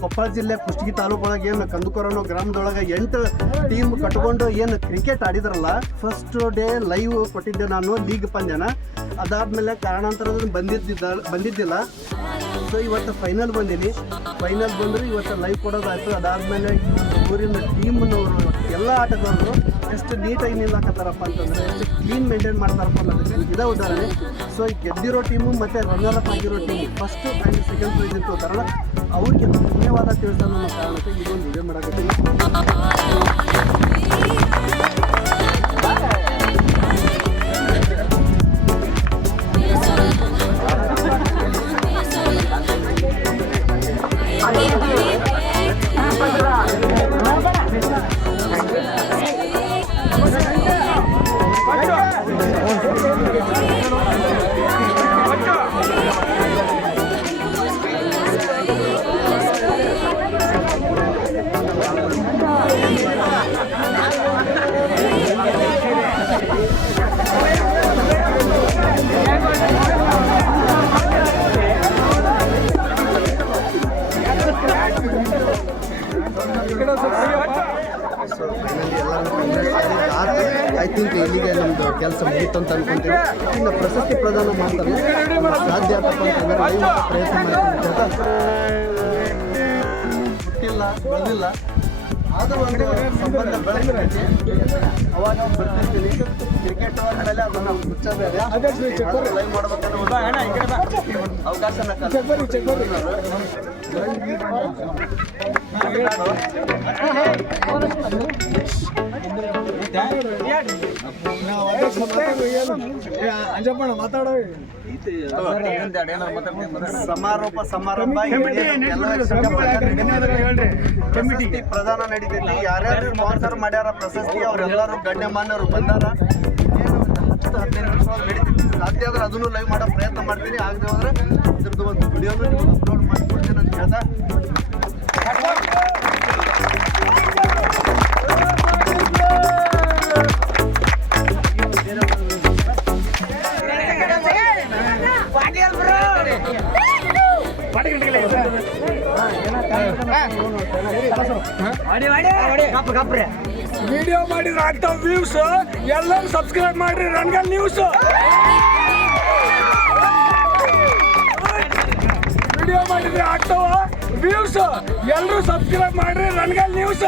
ಕೊಪ್ಪಳ ಜಿಲ್ಲೆ ಕುಷ್ಟಗಿ ತಾಲೂಕೊಳಗೆ ಏನು ಕಂದುಕೊರನೋ ಗ್ರಾಮದೊಳಗೆ 8 ಟೀಮ್ ಕಟ್ಕೊಂಡು ಏನು ಕ್ರಿಕೆಟ್ ಆಡಿದ್ರಲ್ಲ, ಫಸ್ಟ್ ಡೇ ಲೈವ್ ಕೊಟ್ಟಿದ್ದೆ ನಾನು ಲೀಗ್ ಪಂದ್ಯನ. ಅದಾದಮೇಲೆ ಕಾರಣಾಂತರದಲ್ಲಿ ಬಂದಿದ್ದಿಲ್ಲ. ಸೊ ಇವತ್ತು ಫೈನಲ್ ಬಂದೀನಿ. ಫೈನಲ್ ಬಂದರೆ ಇವತ್ತು ಲೈವ್ ಕೊಡೋದಾಯಿತು. ಅದಾದಮೇಲೆ ಊರಿನ ಟೀಮ್ನವರು ಎಲ್ಲ ಆಟಗಾರರು ಎಷ್ಟು ನೀಟಾಗಿ ನಿಲ್ಲಕತ್ತಾರಪ್ಪ ಅಂತಂದರೆ, ಎಷ್ಟು ಕ್ಲೀನ್ ಮೇಂಟೈನ್ ಮಾಡ್ತಾರಪ್ಪ ಅನ್ನೋದಕ್ಕೆ ಇದೇ ಉದಾಹರಣೆ. ಸೊ ಈ ಗೆದ್ದಿರೋ ಟೀಮು ಮತ್ತು ರನ್ನರ್ ಅಪ್ ಆಗಿರೋ team first and second prize ಇರ್ತಾರಲ್ಲ, ಅವ್ರಿಗೆ ಧನ್ಯವಾದ ತಿಳಿಸೋಣ ಅನ್ನೋ ಕಾರಣಕ್ಕೆ ಇದೊಂದು ವಿಡಿಯೋ ಮಾಡಾಕತ್ತೀನಿ. ಐ ಥಿಂಕ್ ಇಲ್ಲಿಗೆ ನಮ್ಮದು ಕೆಲಸ ಮುಗಿತು ಅಂತ ಅನ್ಕೊಂತೀವಿ. ಇನ್ನು ಪ್ರಶಸ್ತಿ ಪ್ರದಾನ ಮಾಡ್ತಾರೆ, ಸಾಧ್ಯ ಆಗ್ತಪ್ಪ ಅಂತಂದರೆ ಪ್ರಯತ್ನ ಮಾಡ್ತೀನಿ. ಹುಟ್ಟಿಲ್ಲ ಬೆಳೆದಿಲ್ಲ ಆದರೂ ಒಂದು ಸಂಬಂಧ ಬೆಳೆದಿರ್ತೈತಿ. ಅವಾಗ ಬರ್ತಿರ್ತೀನಿ. ಕ್ರಿಕೆಟ್ ಆದಮೇಲೆ ಅದನ್ನು ಮುಚ್ಚೋದೇ ಲೈವ್ ಮಾಡ್ಬೇಕನ್ನೋ ಅವಕಾಶನ ಸಮಾರೋಪ ಸಮಾರಂಭ ಪ್ರಶಸ್ತಿ ಪ್ರದಾನ ನಡೀತೈತಿ. ಯಾರ್ಯಾರು ಸ್ಪಾನ್ಸರ್ ಮಾಡ್ಯಾರ ಪ್ರಶಸ್ತಿ ಅವರೆಲ್ಲರೂ ಗಣ್ಯಮಾನ್ಯರು ಬಂದಾರ. 10-15 ನಿಮಿಷ ನಡೀತೈತಿ. ಸಾಧ್ಯ ಆದ್ರೆ ಅದನ್ನು ಲೈವ್ ಮಾಡೋ ಪ್ರಯತ್ನ ಮಾಡ್ತೀನಿ. ಆಗದೆ ಹೋದ್ರೆ ಇದ್ರದ್ದು ಒಂದು ವಿಡಿಯೋನು ನಿಮಗೆ ಅಪ್ಲೋಡ್ ಮಾಡಿಕೊಡ್ತೀನಿ ಅಂತ ಹೇಳ್ತಾ ವಿಡಿಯೋ ಮಾಡಿದ್ರೆ ಆಗ್ತಾವ ವ್ಯೂಸ್. ಎಲ್ಲರೂ ಸಬ್ಸ್ಕ್ರೈಬ್ ಮಾಡ್ರಿ ರಣಗಲ್ ನ್ಯೂಸ್. ವಿಡಿಯೋ ಮಾಡಿದ್ರೆ ಆಗ್ತಾವ ವ್ಯೂಸ್. ಎಲ್ಲರೂ ಸಬ್ಸ್ಕ್ರೈಬ್ ಮಾಡ್ರಿ ರಣಗಲ್ ನ್ಯೂಸ್.